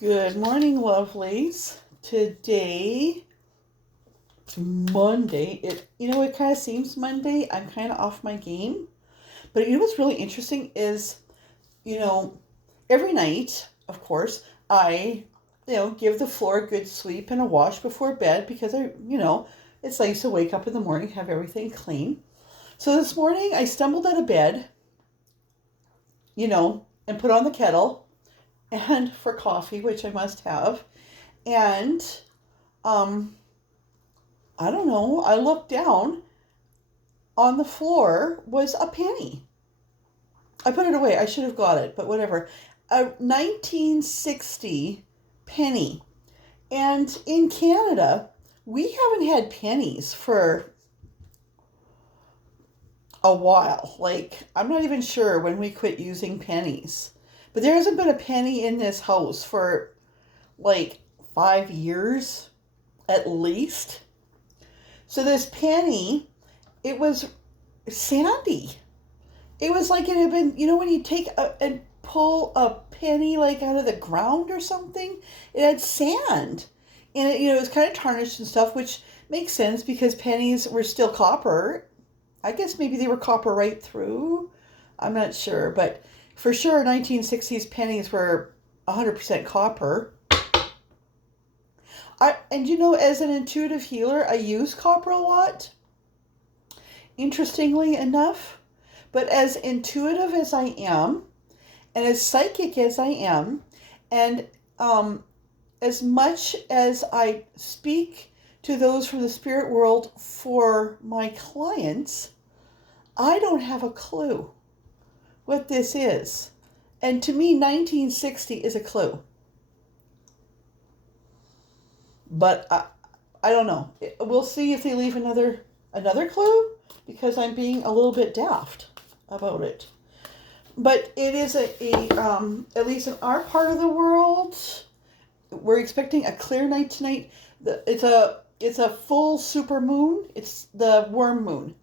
Good morning, lovelies. Today, it's Monday. It kind of seems Monday. I'm kind of off my game. But what's really interesting is, you know, every night, of course, I, give the floor a good sweep and a wash before bed because it's nice to wake up in the morning, have everything clean. So this morning I stumbled out of bed, and put on the kettle and for coffee, which I must have. And um, I don't know, I looked down, on the floor was a penny. I put it away. I should have got it, but whatever. A 1960 penny. And in Canada, we haven't had pennies for a while. Like, I'm not even sure when we quit using pennies. But there hasn't been a penny in this house for like 5 years at least. So this penny, it was sandy. It was like it had been, when you take and pull a penny like out of the ground or something, it had sand. And it was kind of tarnished and stuff, which makes sense because pennies were still copper. I guess maybe they were copper right through. I'm not sure, but for sure 1960s pennies were 100% copper. As an intuitive healer, I use copper a lot. Interestingly enough, but as intuitive as I am, and as psychic as I am, and as much as I speak to those from the spirit world for my clients, I don't have a clue what this is. And to me, 1960 is a clue. But I don't know. We'll see if they leave another clue, because I'm being a little bit daft about it. But it is at least in our part of the world, we're expecting a clear night tonight. It's a full super moon. It's the worm moon.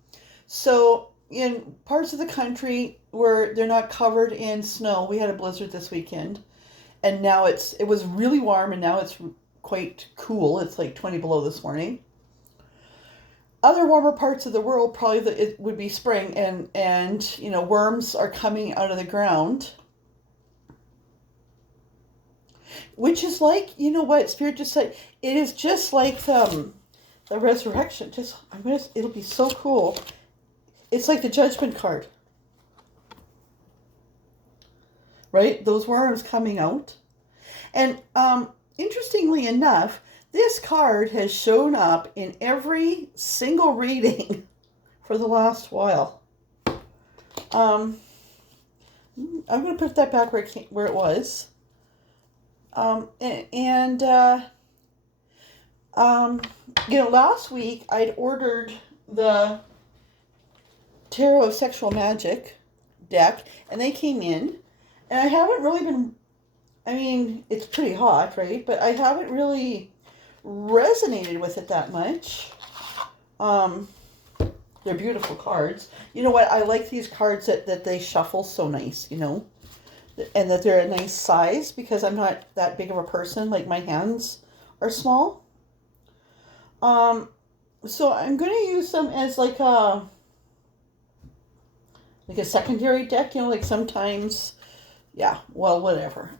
So in parts of the country where they're not covered in snow, we had a blizzard this weekend, and now it was really warm, and now it's quite cool. It's like 20 below this morning. Other warmer parts of the world, probably it would be spring, and worms are coming out of the ground, which is like, what Spirit just said. It is just like the resurrection. It'll be so cool. It's like the Judgment card, right? Those worms coming out, and interestingly enough, this card has shown up in every single reading for the last while. I'm going to put that back where it was. Last week I'd ordered the Tarot of Sexual Magic deck, and they came in, and I haven't really been, it's pretty hot, right? But I haven't really resonated with it that much. They're beautiful cards. You know what? I like these cards that they shuffle so nice, and that they're a nice size, because I'm not that big of a person. Like, my hands are small. So I'm going to use them as like a secondary deck, like sometimes, yeah, well, whatever.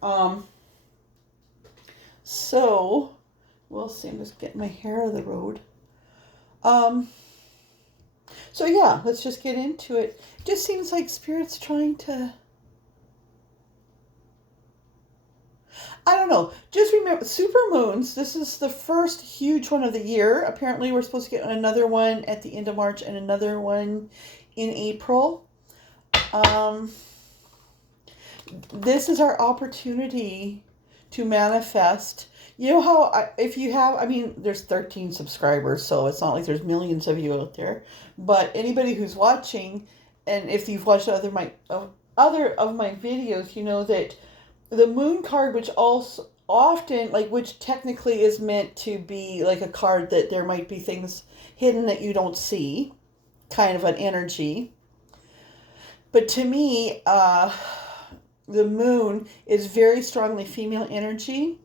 So we'll see. I'm just getting my hair out of the road. So yeah, let's just get into it. It just seems like Spirit's trying to, I don't know. Just remember, super moons. This is the first huge one of the year. Apparently, we're supposed to get another one at the end of March and another one in April. This is our opportunity to manifest. You know how, if you have, there's 13 subscribers, so it's not like there's millions of you out there. But anybody who's watching, and if you've watched other of my videos, you know that the moon card, which also often, which technically is meant to be like a card that there might be things hidden that you don't see, kind of an energy. But to me, the moon is very strongly female energy.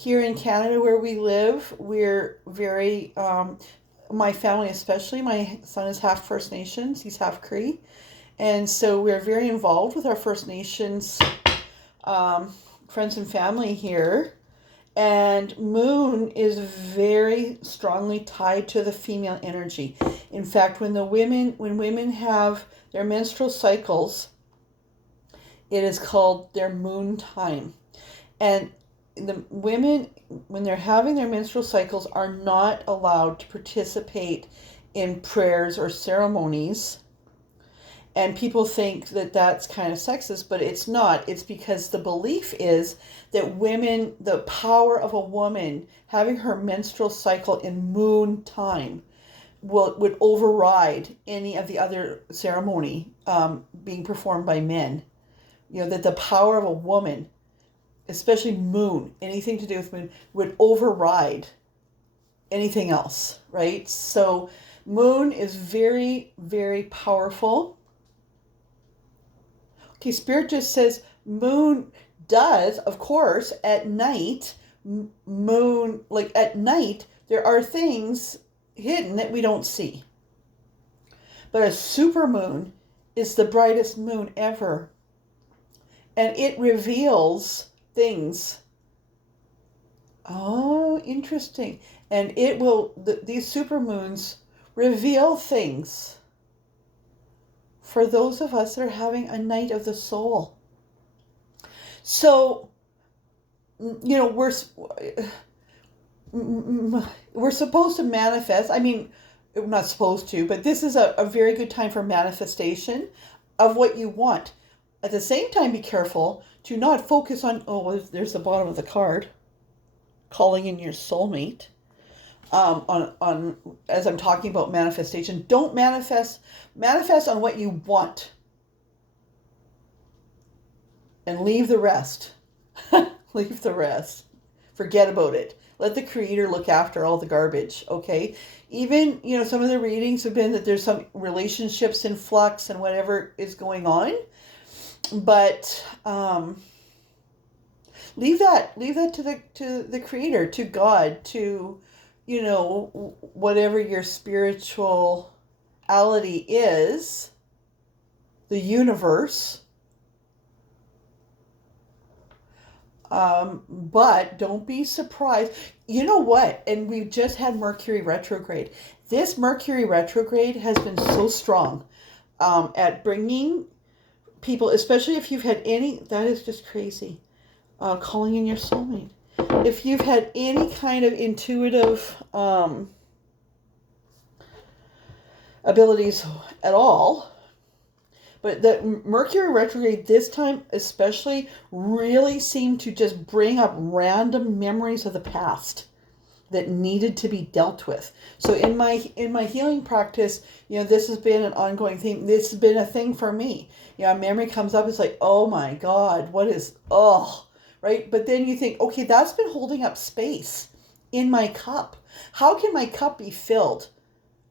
Here in Canada where we live, we're very, my family especially, my son is half First Nations, he's half Cree. And so we're very involved with our First Nations friends and family here. And moon is very strongly tied to the female energy. In fact, when women have their menstrual cycles, it is called their moon time. And the women, when they're having their menstrual cycles, are not allowed to participate in prayers or ceremonies. And people think that that's kind of sexist, but it's not. It's because the belief is that women, the power of a woman having her menstrual cycle in moon time would override any of the other ceremony being performed by men. You know, that the power of a woman, especially moon, anything to do with moon, would override anything else, right? So moon is very, very powerful. Okay, Spirit just says moon does, of course, at night, moon, like at night, there are things hidden that we don't see. But a super moon is the brightest moon ever. And it reveals things. Oh, interesting. And it will, these super moons reveal things for those of us that are having a night of the soul. So, you know, we're supposed to manifest. I mean, we're not supposed to, but this is a very good time for manifestation of what you want. At the same time, be careful to not focus on, oh, there's the bottom of the card, calling in your soulmate. On as I'm talking about manifestation, don't manifest on what you want and leave the rest. Leave the rest. Forget about it. Let the Creator look after all the garbage, okay? Even, you know, some of the readings have been that there's some relationships in flux and whatever is going on, but leave that to the Creator, to God, to, you know, whatever your spirituality is, the universe. But don't be surprised. You know what? And we've just had Mercury retrograde. This Mercury retrograde has been so strong at bringing people, especially if you've had any, that is just crazy, calling in your soulmate. If you've had any kind of intuitive abilities at all, but the Mercury retrograde this time especially really seemed to just bring up random memories of the past that needed to be dealt with. So in my healing practice, you know, this has been an ongoing theme. This has been a thing for me. You know, a memory comes up, it's like, oh my God, right? But then you think, okay, that's been holding up space in my cup. How can my cup be filled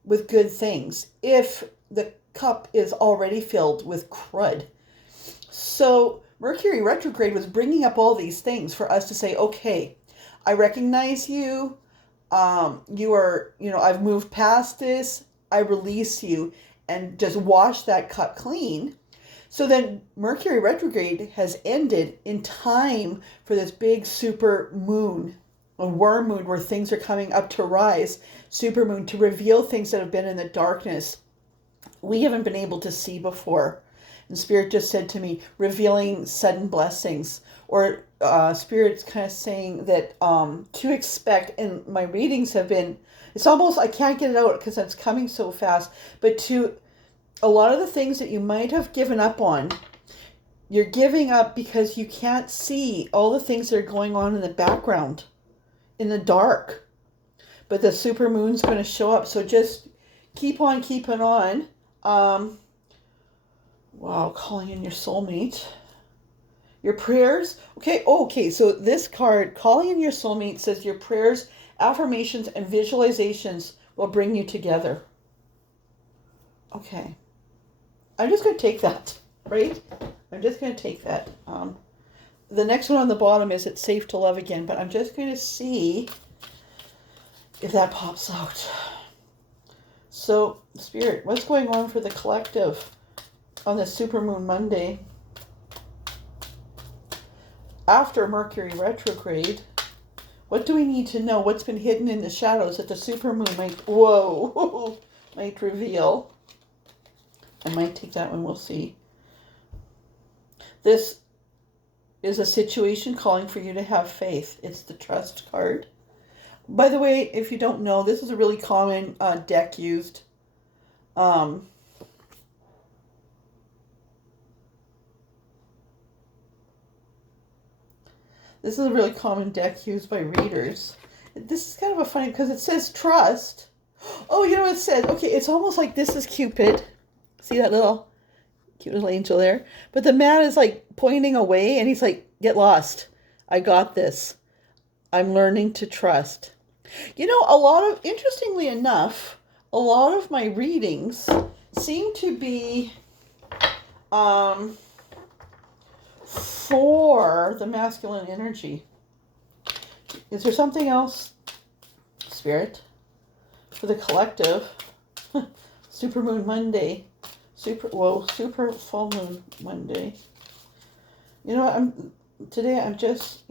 with good things if the cup is already filled with crud? So Mercury retrograde was bringing up all these things for us to say, okay, I recognize you. You are, you know, I've moved past this. I release you and just wash that cup clean. So then Mercury retrograde has ended in time for this big super moon, a worm moon where things are coming up to rise, super moon to reveal things that have been in the darkness we haven't been able to see before. And Spirit just said to me, revealing sudden blessings, or Spirit's kind of saying that to expect, and my readings have been, it's almost, I can't get it out because it's coming so fast, but to a lot of the things that you might have given up on, you're giving up because you can't see all the things that are going on in the background, in the dark. But the super moon's going to show up. So just keep on keeping on. Wow, calling in your soulmate. Your prayers. Okay, so this card, calling in your soulmate, says your prayers, affirmations, and visualizations will bring you together. Okay. I'm just going to take that, right? I'm just going to take that. the next one on the bottom is it's safe to love again, but I'm just going to see if that pops out. So, Spirit, what's going on for the collective on this Supermoon Monday after Mercury retrograde? What do we need to know? What's been hidden in the shadows that the supermoon might reveal? I might take that one, we'll see. This is a situation calling for you to have faith. It's the Trust card. By the way, if you don't know, this is a really common deck used. This is a really common deck used by readers. This is kind of a funny, because it says trust. Oh, you know what it says? Okay, it's almost like this is Cupid. See that cute little angel there? But the man is like pointing away and he's like, get lost. I got this. I'm learning to trust. You know, interestingly enough, a lot of my readings seem to be for the masculine energy. Is there something else, Spirit, for the collective? Supermoon Monday. Super full moon Monday. You know what, today I'm just,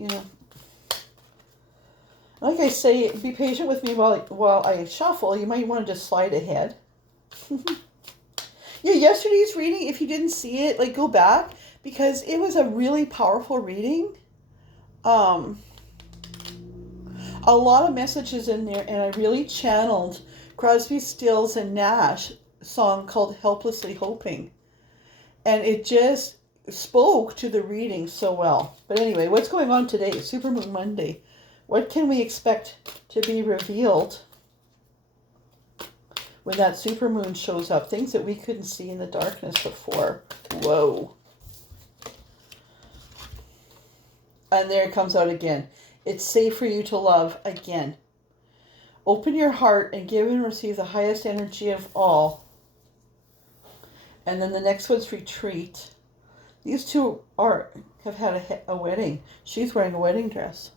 like I say, be patient with me while I shuffle. You might want to just slide ahead. Yeah, yesterday's reading, if you didn't see it, like, go back, because it was a really powerful reading. A lot of messages in there, and I really channeled Crosby, Stills, and Nash song called Helplessly Hoping. And it just spoke to the reading so well. But anyway, what's going on today? Supermoon Monday. What can we expect to be revealed when that supermoon shows up? Things that we couldn't see in the darkness before. Whoa. And there it comes out again. It's safe for you to love again. Open your heart and give and receive the highest energy of all. And then the next one's retreat. These two have had a wedding. She's wearing a wedding dress.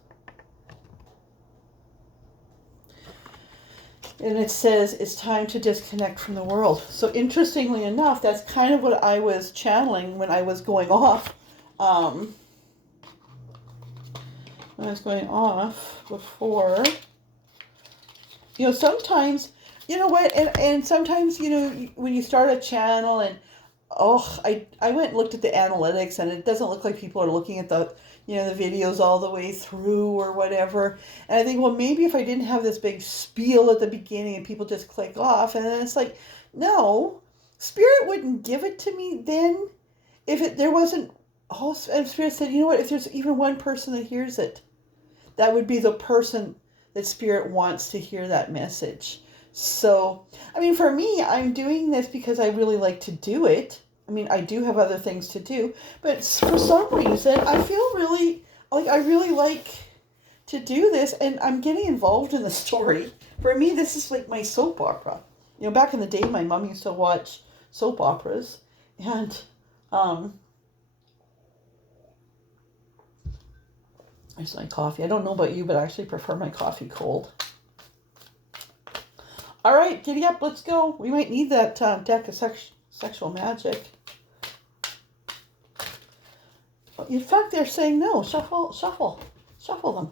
And it says it's time to disconnect from the world. So interestingly enough, that's kind of what I was channeling when I was going off. When I was going off before. Sometimes, you know what, and sometimes, when you start a channel and, I went and looked at the analytics and it doesn't look like people are looking at the videos all the way through or whatever. And I think, well, maybe if I didn't have this big spiel at the beginning and people just click off, and then it's like, no, Spirit wouldn't give it to me then if there wasn't, and Spirit said, you know what, if there's even one person that hears it, that would be the person that Spirit wants to hear that message. So, I mean, for me, I'm doing this because I really like to do it. I mean, I do have other things to do, but for some reason, I feel really, I really like to do this, and I'm getting involved in the story. For me, this is like my soap opera. Back in the day, my mom used to watch soap operas, and, there's my coffee. I don't know about you, but I actually prefer my coffee cold. All right, giddy up. Let's go. We might need that deck of sexual magic. In fact, they're saying no. Shuffle them.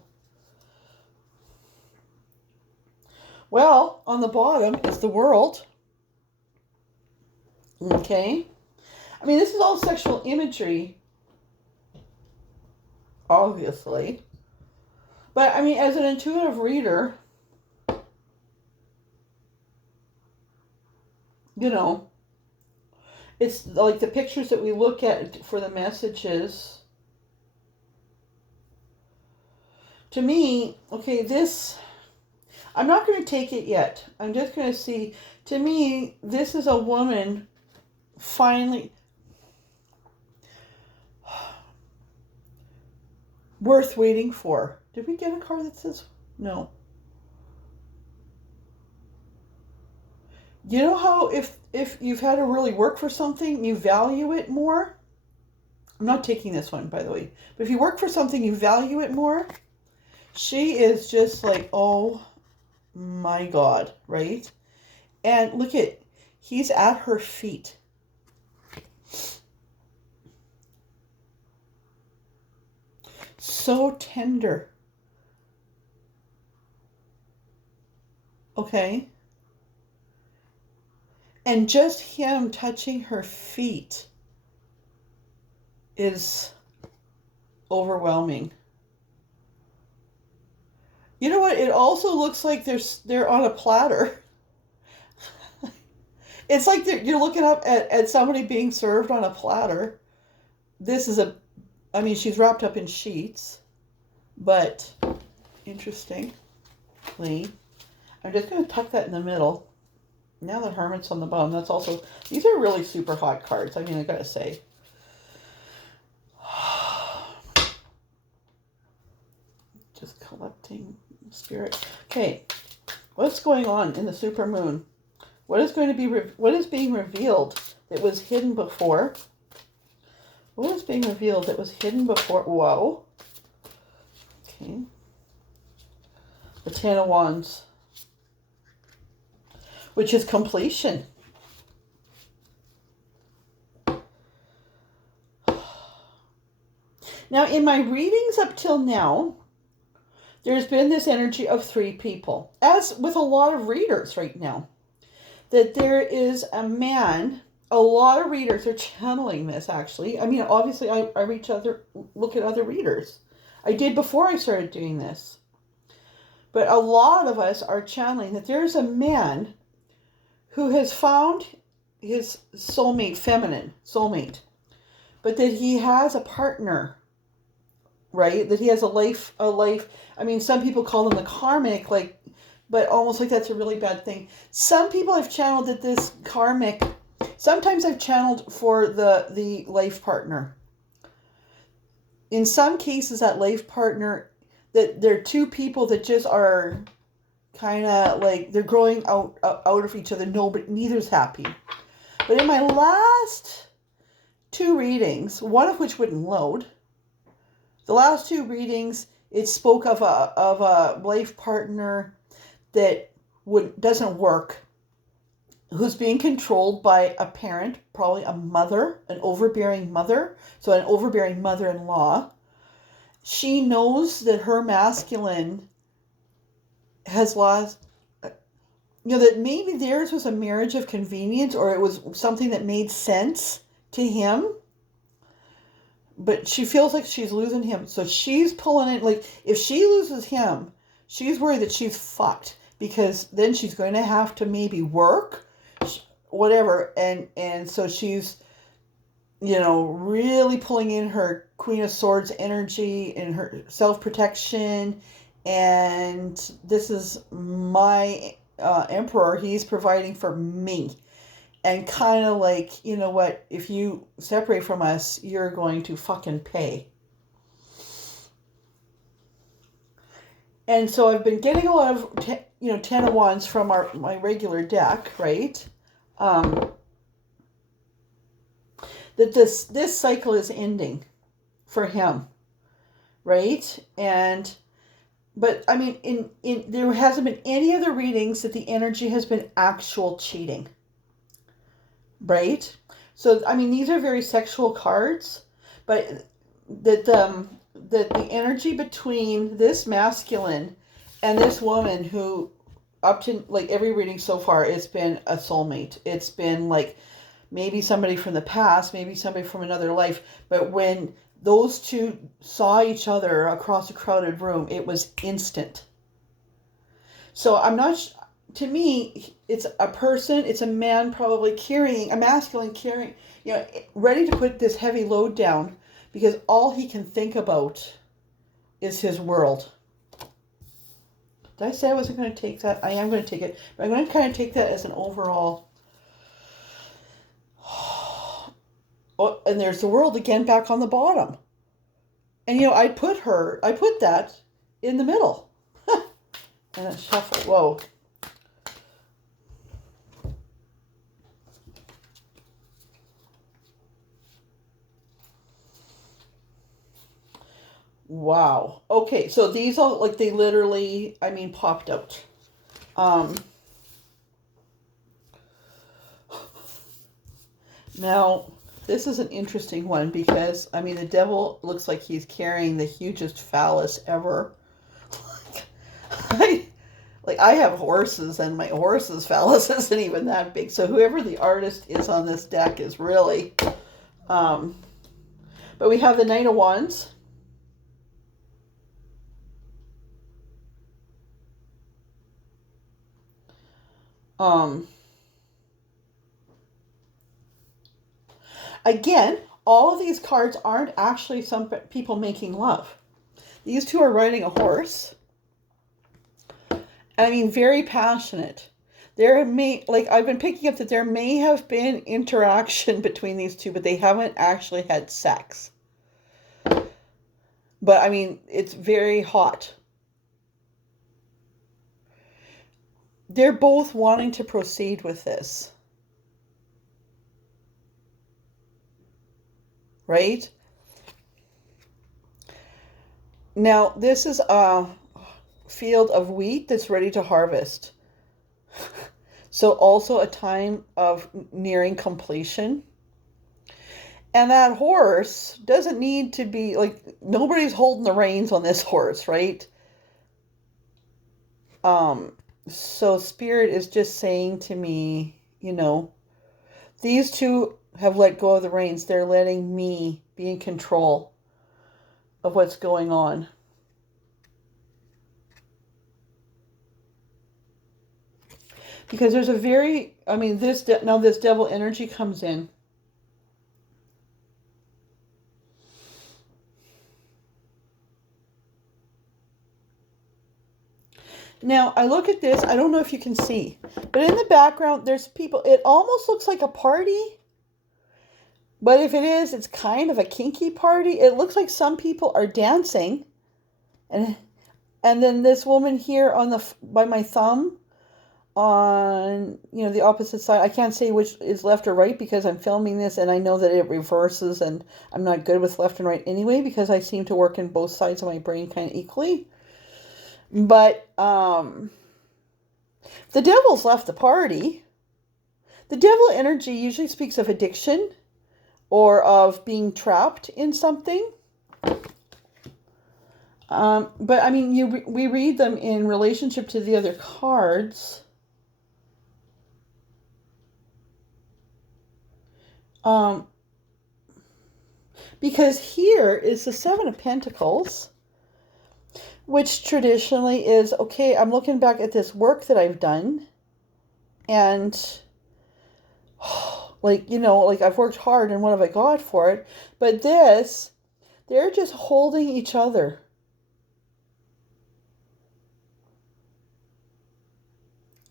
Well, on the bottom is the World. Okay. I mean, this is all sexual imagery, obviously. But, I mean, as an intuitive reader, it's like the pictures that we look at for the messages. To me, okay, I'm not going to take it yet. I'm just going to see. To me, this is a woman finally worth waiting for. Did we get a card that says no? You know how if you've had to really work for something, you value it more? I'm not taking this one, by the way. But if you work for something, you value it more. She is just like, oh my God, right? And look at, he's at her feet. So tender. Okay? And just him touching her feet is overwhelming. You know what? It also looks like they're on a platter. It's like you're looking up at somebody being served on a platter. This is I mean, she's wrapped up in sheets, but interestingly, I'm just going to tuck that in the middle. Now the Hermit's on the bottom. That's also, these are really super hot cards. I mean, I gotta say. Just collecting spirit. Okay, what's going on in the super moon? What is going to be, what is being revealed that was hidden before? What is being revealed that was hidden before? Whoa. Okay. The Ten of Wands, which is completion. Now, in my readings up till now, there's been this energy of 3 people, as with a lot of readers right now, that there is a man. A lot of readers are channeling this, actually. I mean, obviously, I look at other readers. I did before I started doing this. But a lot of us are channeling that there's a man who has found his soulmate, feminine soulmate, but that he has a partner, right? That he has a life. I mean, some people call them the karmic, like, but almost like that's a really bad thing. Some people have channeled that this karmic, sometimes I've channeled for the life partner. In some cases, that life partner, that they're 2 people that just are kind of like they're growing out of each other. No, but neither's happy. But in my last 2 readings, one of which wouldn't load, the last 2 readings, it spoke of a life partner that doesn't work, who's being controlled by a parent, probably a mother, an overbearing mother, so an overbearing mother-in-law. She knows that her masculine has lost, that maybe theirs was a marriage of convenience, or it was something that made sense to him, but she feels like she's losing him. So she's pulling it, like, if she loses him, she's worried that she's fucked, because then she's going to have to maybe work, whatever, and so she's, really pulling in her Queen of Swords energy and her self-protection. And this is my emperor. He's providing for me. And kind of like, you know what, if you separate from us, you're going to fucking pay. And so I've been getting a lot of, Ten of Wands from my regular deck, right? That this cycle is ending for him, right? But I mean, in there hasn't been any other readings that the energy has been actual cheating, right? So I mean, these are very sexual cards, but that the energy between this masculine and this woman, who up to like every reading so far, it's been a soulmate. It's been like maybe somebody from the past, maybe somebody from another life. But when those 2 saw each other across a crowded room, it was instant. So I'm not, to me, it's a person, it's a man probably carrying, a masculine carrying, ready to put this heavy load down, because all he can think about is his world. Did I say I wasn't going to take that? I am going to take it. But I'm going to kind of take that as an overall. Oh, and there's the World again back on the bottom. And I put that in the middle. And then shuffle. Whoa. Wow. Okay, so these all, like, they literally, I mean, popped out. Um, Now, this is an interesting one because, I mean, the devil looks like he's carrying the hugest phallus ever. I, I have horses, and my horse's phallus isn't even that big. So whoever the artist is on this deck is really. Um, but we have the Knight of Wands. Um, Again, all of these cards aren't actually some people making love. These two are riding a horse. And I mean, very passionate. There may, like, I've been picking up that there may have been interaction between these two, but they haven't actually had sex. But I mean, it's very hot. They're both wanting to proceed with this. Right? Now, this is a field of wheat that's ready to harvest. So also a time of nearing completion. And that horse doesn't need to be, like, nobody's holding the reins on this horse, right? So Spirit is just saying to me, these two have let go of the reins. They're letting me be in control of what's going on. Because there's a very, I mean, this devil energy comes in. Now, I look at this, I don't know if you can see, but in the background, there's people. It almost looks like a party, but if it is, it's kind of a kinky party. It looks like some people are dancing, and then this woman here by my thumb, on the opposite side. I can't say which is left or right because I'm filming this, and I know that it reverses, and I'm not good with left and right anyway because I seem to work in both sides of my brain kind of equally. But the devil's left the party. The devil energy usually speaks of addiction or of being trapped in something. But I mean, we read them in relationship to the other cards. Because here is the Seven of Pentacles, which traditionally is, okay, I'm looking back at this work that I've done, and like I've worked hard, and what have I got for it? But this, they're just holding each other.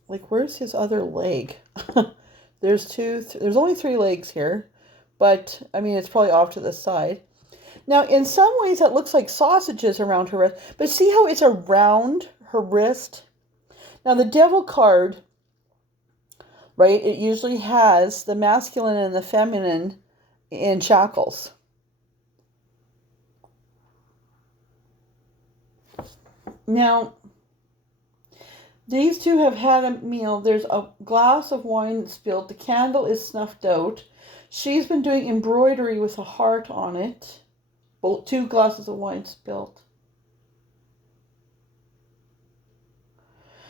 Like, where's his other leg? There's only 3 legs here, but I mean, it's probably off to the side. Now, in some ways, that looks like sausages around her wrist, but see how it's around her wrist? Now, the Devil card, right, it usually has the masculine and the feminine in shackles. Now, these two have had a meal. There's a glass of wine spilled. The candle is snuffed out. She's been doing embroidery with a heart on it. Both 2 glasses of wine spilled.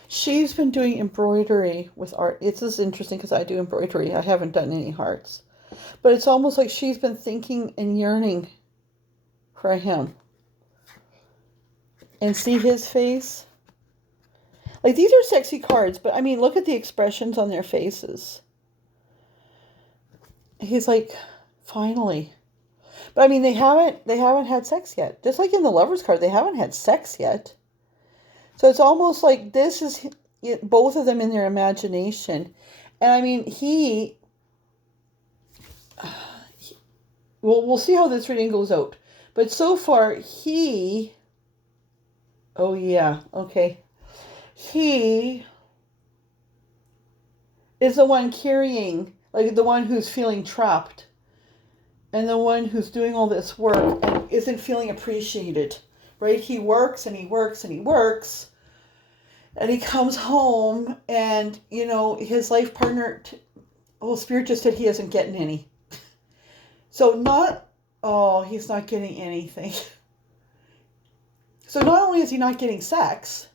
She's been doing embroidery with art. It's just interesting because I do embroidery. I haven't done any hearts. But it's almost like she's been thinking and yearning for him. And see his face? Like, these are sexy cards, but I mean, look at the expressions on their faces. He's like, finally. But I mean, they haven't had sex yet. Just like in the Lover's card, they haven't had sex yet. So it's almost like this is both of them in their imagination. And I mean, we'll see how this reading goes out. But so far, oh yeah, okay. He is the one carrying, like the one who's feeling trapped. And the one who's doing all this work and isn't feeling appreciated. right? He works and he works and he works, and he comes home, and his life partner, Spirit just said he isn't getting any. So he's not getting anything. So not only is he not getting sex,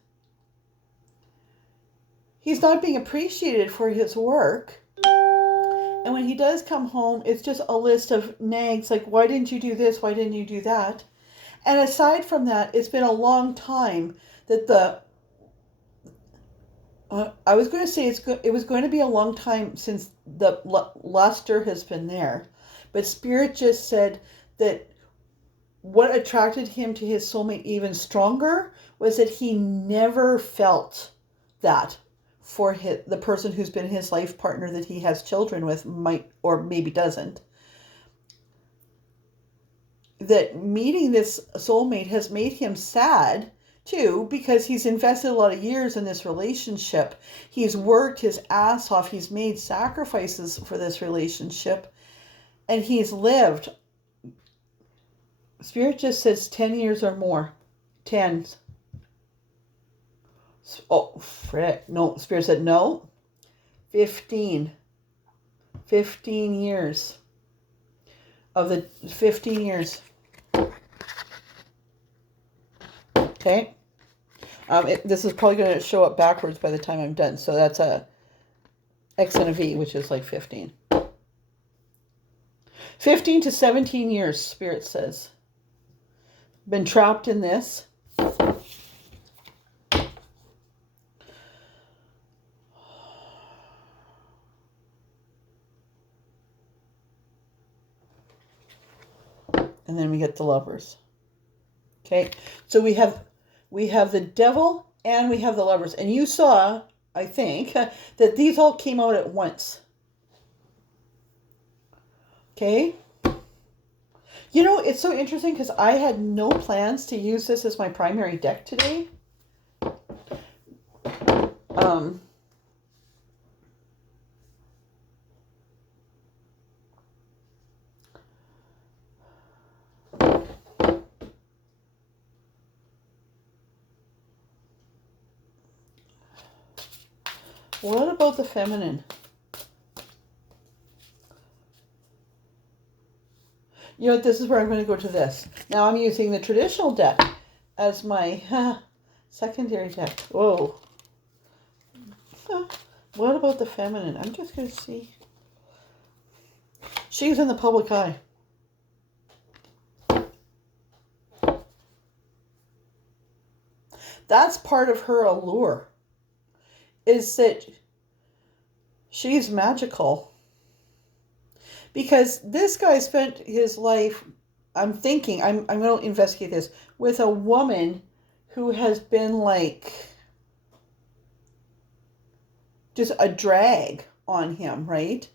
he's not being appreciated for his work. And when he does come home, it's just a list of nags like, why didn't you do this? Why didn't you do that? And aside from that, it's been a long time that I was going to say it was going to be a long time since the luster has been there. But Spirit just said that what attracted him to his soulmate even stronger was that he never felt that for the person who's been his life partner that he has children with might or maybe doesn't. That meeting this soulmate has made him sad too, because he's invested a lot of years in this relationship. He's worked his ass off. He's made sacrifices for this relationship, and he's lived. Spirit just says 10 years or more. 10. Oh, frick. No, Spirit said no. 15. 15 years. Of the 15 years. Okay. This is probably going to show up backwards by the time I'm done. So that's a X and a V, which is like 15. 15 to 17 years, Spirit says. Been trapped in this. And then we get the Lovers. Okay, so we have the Devil and we have the Lovers. And you saw, I think, that these all came out at once. Okay. It's so interesting because I had no plans to use this as my primary deck today. What about the Feminine? This is where I'm going to go to this. Now I'm using the traditional deck as my secondary deck. Whoa. What about the Feminine? I'm just going to see. She's in the public eye. That's part of her allure. Is that she's magical. Because this guy spent his life, I'm going to investigate this, with a woman who has been like just a drag on him, right?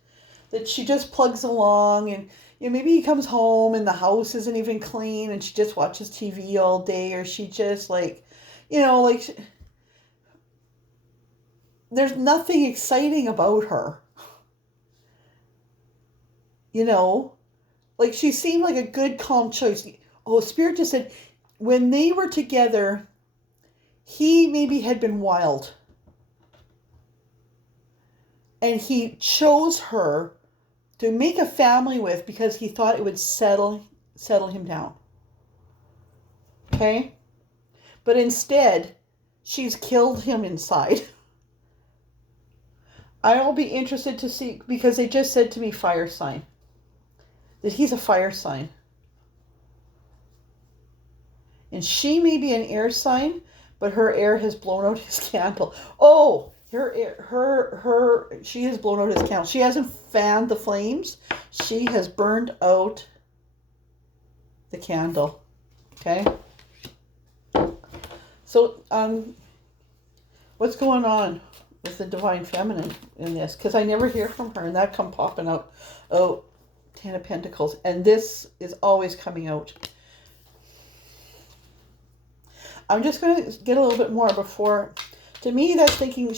That she just plugs along, and maybe he comes home and the house isn't even clean and she just watches TV all day, or she just there's nothing exciting about her. She seemed like a good, calm choice. Oh, Spirit just said when they were together, he maybe had been wild. And he chose her to make a family with because he thought it would settle him down. Okay? But instead, she's killed him inside. I'll be interested to see, because they just said to me fire sign. That he's a fire sign. And she may be an air sign, but her air has blown out his candle. Oh, she has blown out his candle. She hasn't fanned the flames. She has burned out the candle. Okay? So, what's going on with the Divine Feminine in this? Because I never hear from her, and that come popping out. Oh, 10 of Pentacles. And this is always coming out. I'm just going to get a little bit more before. To me, that's thinking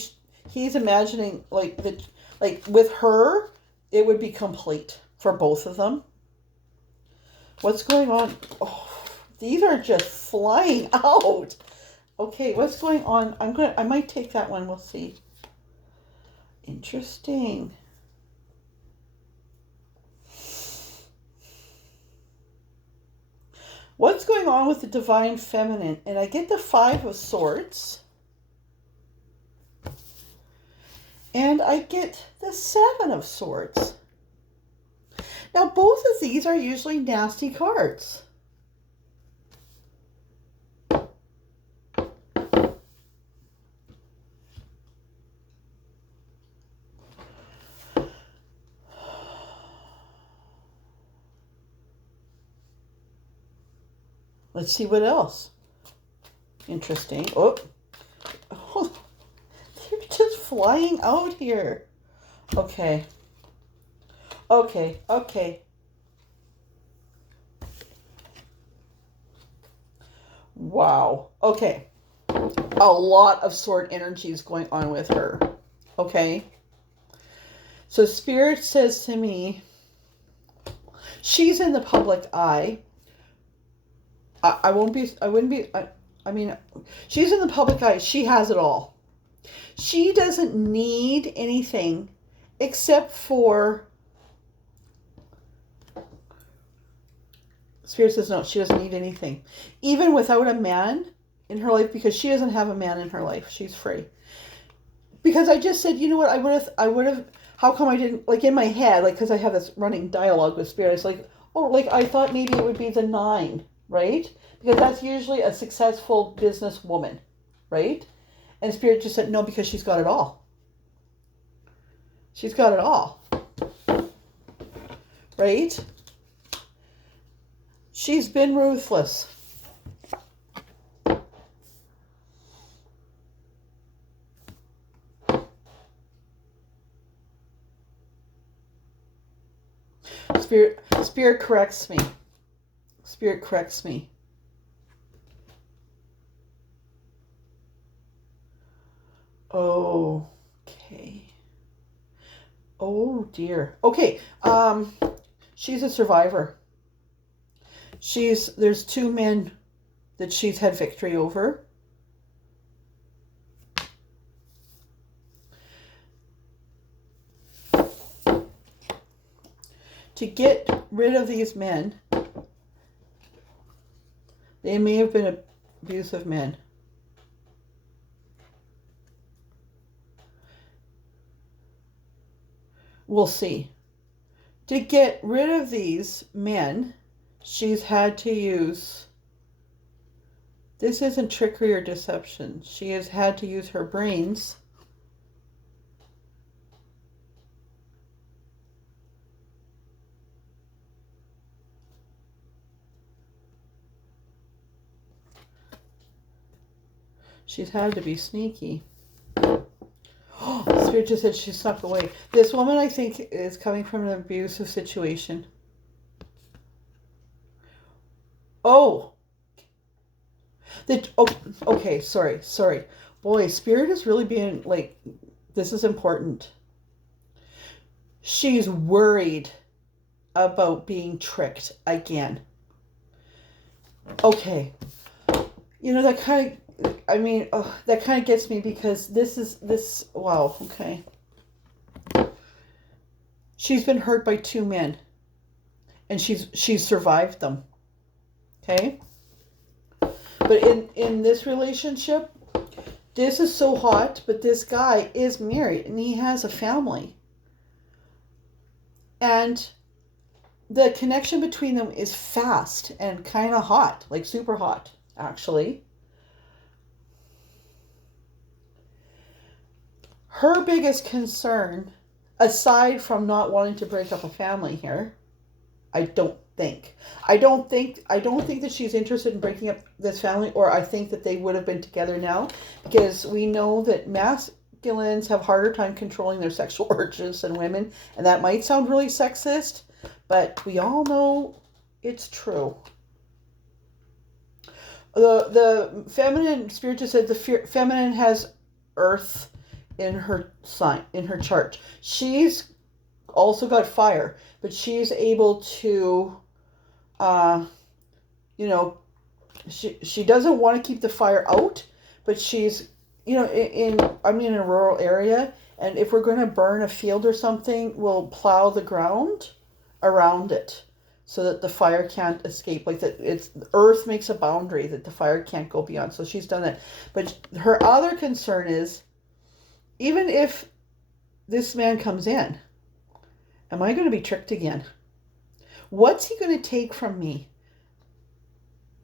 he's imagining with her, it would be complete for both of them. What's going on? Oh, These are just flying out. Okay, what's going on? I might take that one. We'll see. Interesting. What's going on with the divine feminine? And I get the 5 of swords. And I get the 7 of swords. Now, both of these are usually nasty cards. Let's see what else. Interesting. Oh, they're just flying out here. Okay. Wow. Okay. A lot of sword energy is going on with her. Okay. So Spirit says to me, she's in the public eye. I mean, she's in the public eye. She has it all. She doesn't need anything except for, Spirit says no, she doesn't need anything. Even without a man in her life, because she doesn't have a man in her life. She's free. Because I just said, you know what, I would have, how come I didn't, like in my head, like, because I have this running dialogue with Spirit, it's like, oh, like I thought maybe it would be the 9. Right? Because that's usually a successful businesswoman, right? And Spirit just said, no, because she's got it all. She's got it all. Right? She's been ruthless. Spirit corrects me. Spirit corrects me. Okay. Oh dear. Okay. She's a survivor. There's 2 men that she's had victory over. To get rid of these men, they may have been abusive men. We'll see. To get rid of these men, she's had to use, this isn't trickery or deception. She has had to use her brains. She's had to be sneaky. Spirit just said she snuck away. This woman, I think, is coming from an abusive situation. Oh. Okay, sorry. Boy, Spirit is really being, like, this is important. She's worried about being tricked again. Okay. You know, that kind of, that kind of gets me because wow, okay. She's been hurt by 2 men and she's survived them. Okay? But in this relationship, this is so hot, but this guy is married and he has a family. And the connection between them is fast and kind of hot, like super hot, actually. Her biggest concern, aside from not wanting to break up a family here, I don't think that she's interested in breaking up this family, or I think that they would have been together now, because we know that masculines have harder time controlling their sexual urges than women, and that might sound really sexist, but we all know it's true. The feminine, Spirit just said the feminine has earth in her sign, in her chart. She's also got fire, but she's able to She doesn't want to keep the fire out, but she's, I'm in a rural area, and if we're going to burn a field or something, we'll plow the ground around it so that the fire can't escape. Like that, it's earth makes a boundary that the fire can't go beyond. So she's done that. But her other concern is, even if this man comes in, am I going to be tricked again? What's he going to take from me?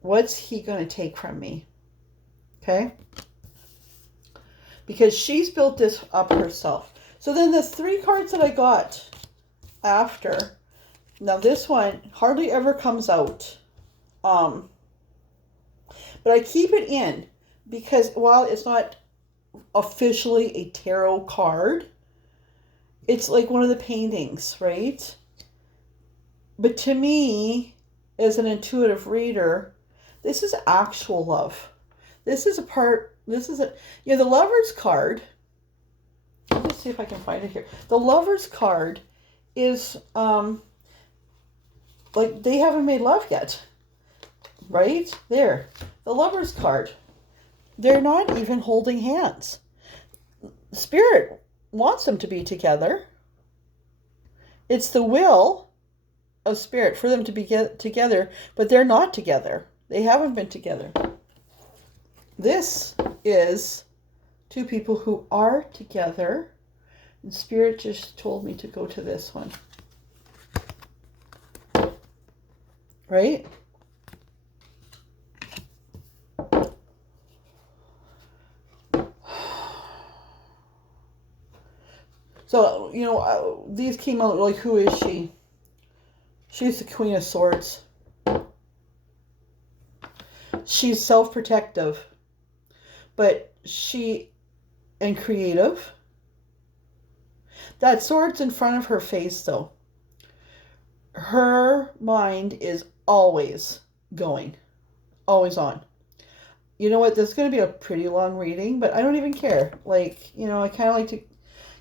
What's he going to take from me? Okay? Because she's built this up herself. So then the 3 cards that I got after, now this one hardly ever comes out. But I keep it in because while it's not officially a tarot card, it's like one of the paintings, right? But to me, as an intuitive reader, this is actual love. The Lover's card. Let's see if I can find it here. The Lover's card is, like they haven't made love yet. Right? There. The Lover's card. They're not even holding hands. Spirit wants them to be together. It's the will of Spirit for them to be together, but they're not together. They haven't been together. This is 2 people who are together, and Spirit just told me to go to this one. Right? So, these came out like, who is she? She's the Queen of Swords. She's self-protective, but and creative. That sword's in front of her face, though. Her mind is always going, always on. You know what? This is going to be a pretty long reading, but I don't even care. Like, I kind of like to,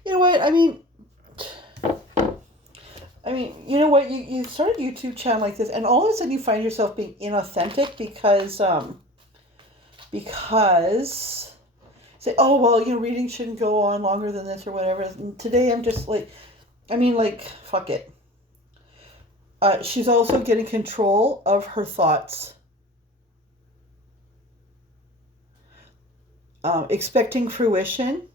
you know what? I mean, you know what? You start a YouTube channel like this, and all of a sudden you find yourself being inauthentic because say, oh, well, reading shouldn't go on longer than this or whatever. And today I'm just like, fuck it. She's also getting control of her thoughts. Expecting fruition.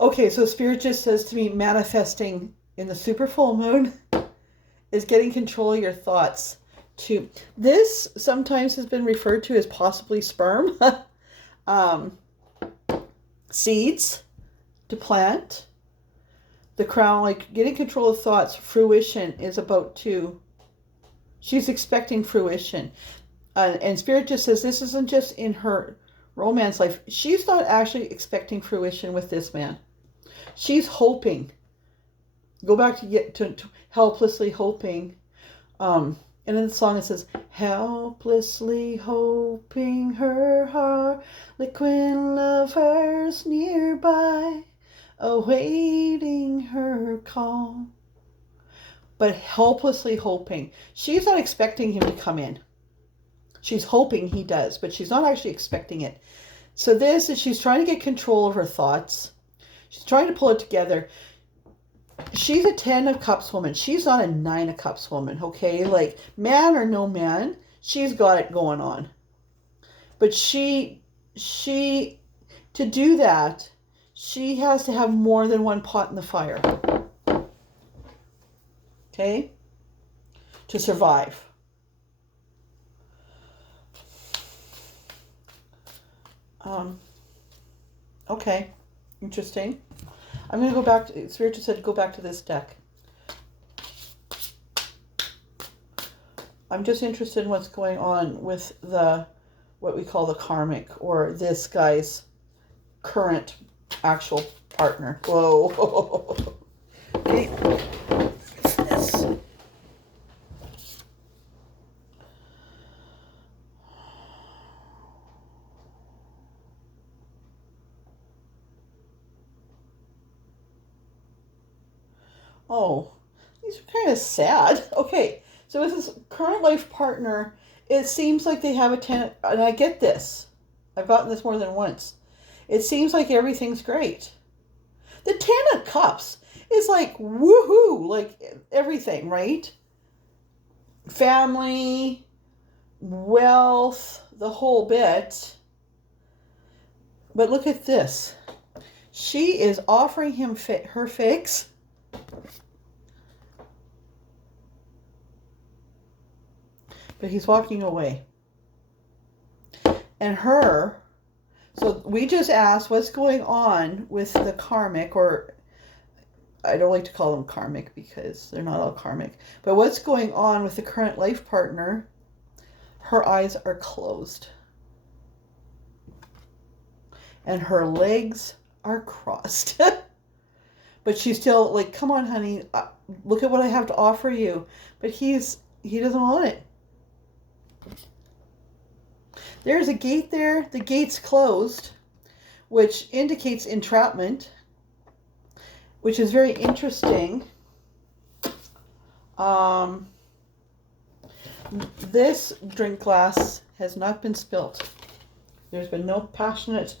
Okay, so Spirit just says to me, manifesting in the super full moon is getting control of your thoughts too. This sometimes has been referred to as possibly sperm. Seeds to plant. The crown, like getting control of thoughts. Fruition is about to. She's expecting fruition. And Spirit just says this isn't just in her romance life. She's not actually expecting fruition with this man. She's hoping. Go back to helplessly hoping. And in the song it says, helplessly hoping her harlequin lovers nearby, awaiting her call. But helplessly hoping. She's not expecting him to come in. She's hoping he does, but she's not actually expecting it. So this is, she's trying to get control of her thoughts. She's trying to pull it together. She's a 10 of Cups woman. She's not a 9 of Cups woman, okay? Like, man or no man, she's got it going on. But she, to do that, she has to have more than one pot in the fire. Okay? To survive. Okay. Interesting. I'm going to go back to, Spirit just said go back to this deck. I'm just interested in what's going on with what we call the karmic, or this guy's current actual partner. Whoa. Okay. What's this? Oh, these are kind of sad. Okay, so with his current life partner, It seems like they have a ten, and I get this. I've gotten this more than once. It seems like everything's great. The Ten of Cups is like woohoo, like everything, right? Family, wealth, the whole bit. But look at this. She is offering him her figs. But he's walking away. And her, so we just asked what's going on with the karmic, or I don't like to call them karmic because they're not all karmic, but what's going on with the current life partner? Her eyes are closed. And her legs are crossed. But she's still like, come on, honey, look at what I have to offer you. But he doesn't want it. There's a gate there. The gate's closed, which indicates entrapment, which is very interesting. This drink glass has not been spilt. There's been no passionate,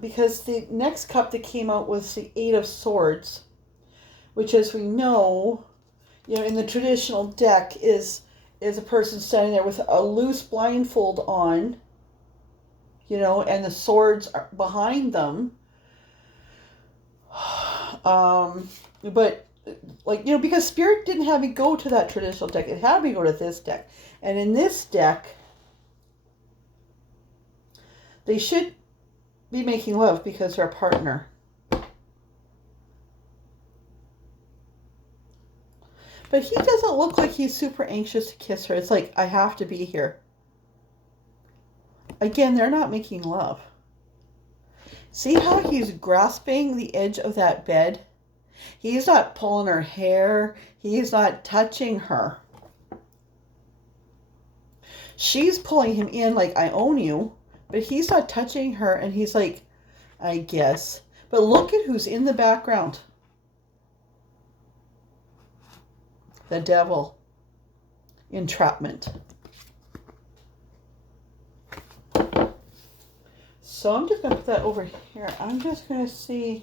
because the next cup that came out was the Eight of Swords, which, as we know, in the traditional deck is a person standing there with a loose blindfold on, and the swords are behind them. But because Spirit didn't have me go to that traditional deck, it had me go to this deck. And in this deck, they should be making love because they're a partner. But he doesn't look like he's super anxious to kiss her. It's like, I have to be here. Again, they're not making love. See how he's grasping the edge of that bed? He's not pulling her hair. He's not touching her. She's pulling him in like, I own you. But he's not touching her, and he's like, I guess. But look at who's in the background. The devil. Entrapment. So I'm just going to put that over here. I'm just going to see.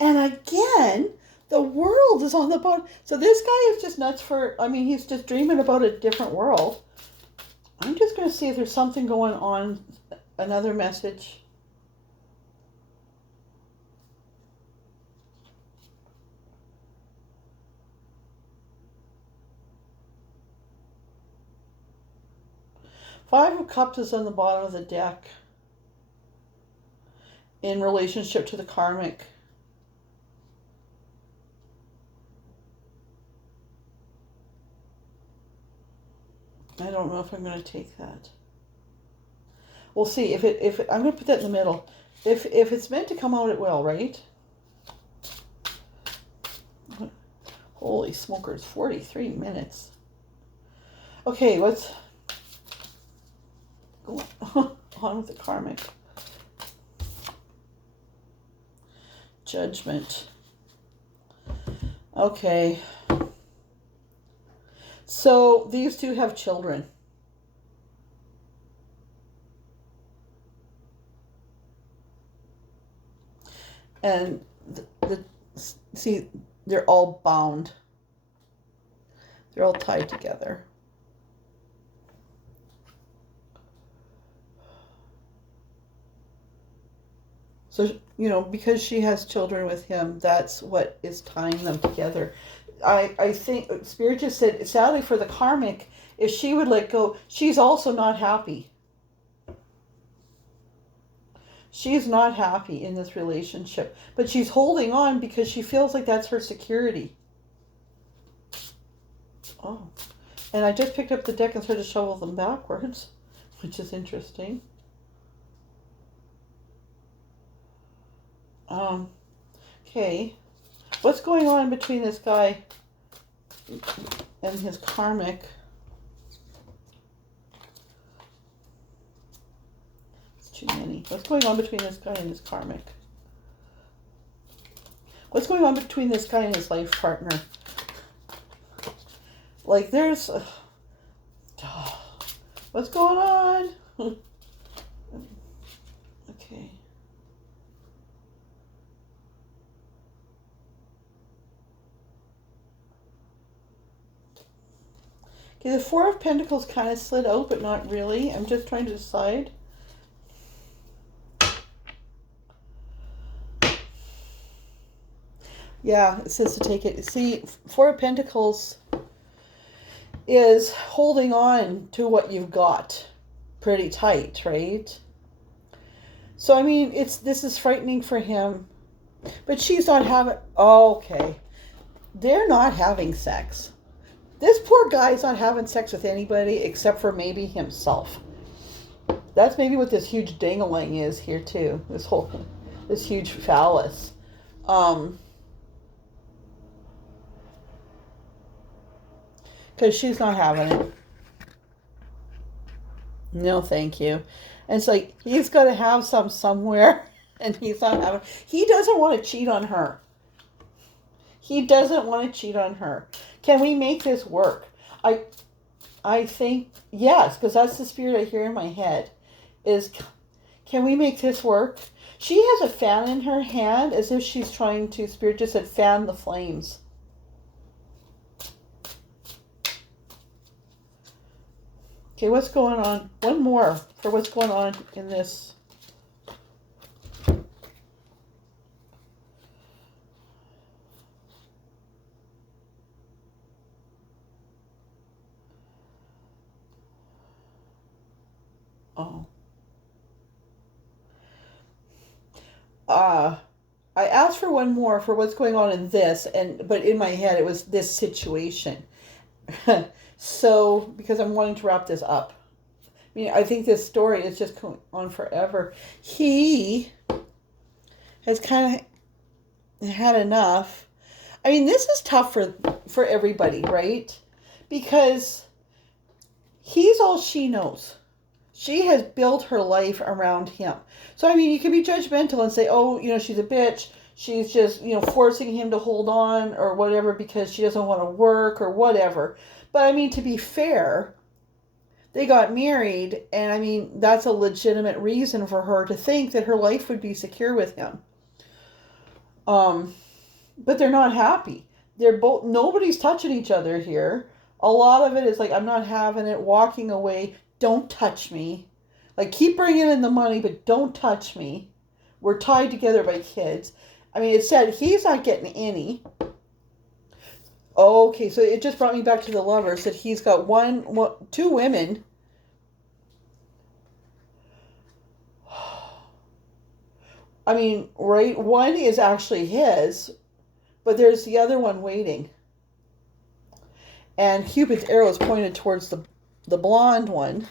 And again, the world is on the bottom. So this guy is just nuts he's just dreaming about a different world. I'm just going to see if there's something going on. Another message. Five of Cups is on the bottom of the deck in relationship to the karmic. I don't know if I'm going to take that. We'll see. If I'm going to put that in the middle. If it's meant to come out, it will, right? Holy smokers, 43 minutes. Okay, let's go on with the karmic. Judgment. Okay. So these two have children. And see, they're all bound. They're all tied together. So, because she has children with him, that's what is tying them together. I think Spirit just said, sadly for the karmic, if she would let go, she's also not happy. She's not happy in this relationship, but she's holding on because she feels like that's her security. Oh, and I just picked up the deck and started to shovel them backwards, which is interesting. Okay, what's going on between this guy and his karmic? It's too many. What's going on between this guy and his karmic? What's going on between this guy and his life partner? Like, there's... What's going on? Okay. Okay, the Four of Pentacles kind of slid out, but not really. I'm just trying to decide. Yeah, it says to take it. See, Four of Pentacles is holding on to what you've got pretty tight, right? So, I mean, this is frightening for him. But she's not having... Oh, okay. They're not having sex. This poor guy's not having sex with anybody except for maybe himself. That's maybe what this huge dangling is here, too. This huge phallus. Because she's not having it. No, thank you. And it's like, he's got to have some somewhere, and he's not having... He doesn't want to cheat on her. He doesn't want to cheat on her. Can we make this work? I think, yes, because that's the spirit I hear in my head, is, can we make this work? She has a fan in her hand as if she's trying to, Spirit just said, fan the flames. Okay, what's going on? One more for what's going on in this. Oh. I asked for one more for what's going on in this, but in my head it was this situation. So, because I'm wanting to wrap this up. I mean, I think this story is just going on forever. He has kind of had enough. I mean, this is tough for everybody, right? Because he's all she knows. She has built her life around him. So, I mean, you can be judgmental and say, oh, she's a bitch. She's just, forcing him to hold on or whatever because she doesn't want to work or whatever. But, I mean, to be fair, they got married, and, I mean, that's a legitimate reason for her to think that her life would be secure with him. But they're not happy. Nobody's touching each other here. A lot of it is like, I'm not having it, walking away. Don't touch me. Like, keep bringing in the money, but don't touch me. We're tied together by kids. I mean, it said he's not getting any. Okay, so it just brought me back to the Lovers, that he's got two women. I mean, right? One is actually his, but there's the other one waiting. And Cupid's arrow is pointed towards the blonde one.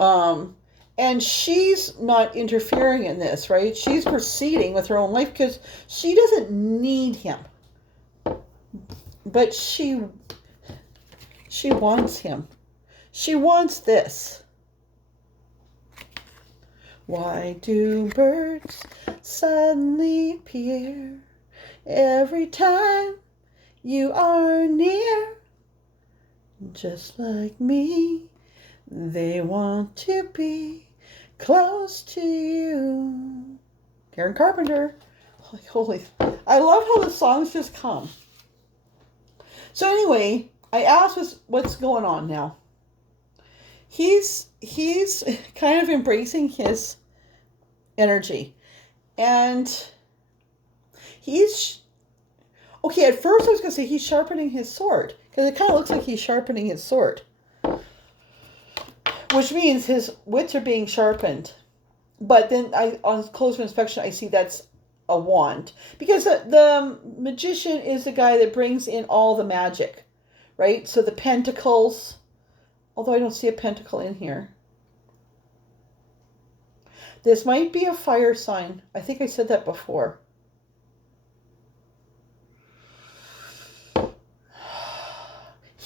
And she's not interfering in this, right? She's proceeding with her own life because she doesn't need him. But she wants him. She wants this. Why do birds suddenly appear every time you are near? Just like me, they want to be close to you. Karen Carpenter. Holy, I love how the songs just come. So anyway, I asked what's going on now. He's kind of embracing his energy. And he's... Okay, at first I was going to say he's sharpening his sword. Because it kind of looks like he's sharpening his sword. Which means his wits are being sharpened. But then on closer inspection, I see that's a wand. Because the magician is the guy that brings in all the magic. Right? So the pentacles... Although I don't see a pentacle in here. This might be a fire sign. I think I said that before.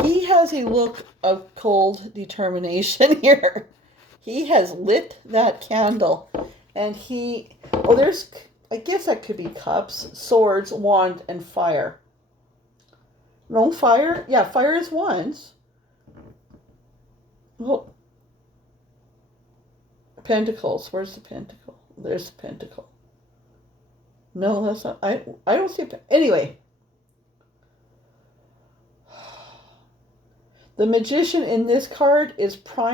He has a look of cold determination here. He has lit that candle. And I guess that could be cups, swords, wand, and fire. No, fire? Yeah, fire is wands. Well, Pentacles. Where's the pentacle? There's the pentacle. No, that's not. I don't see a anyway. The Magician in this card is prime.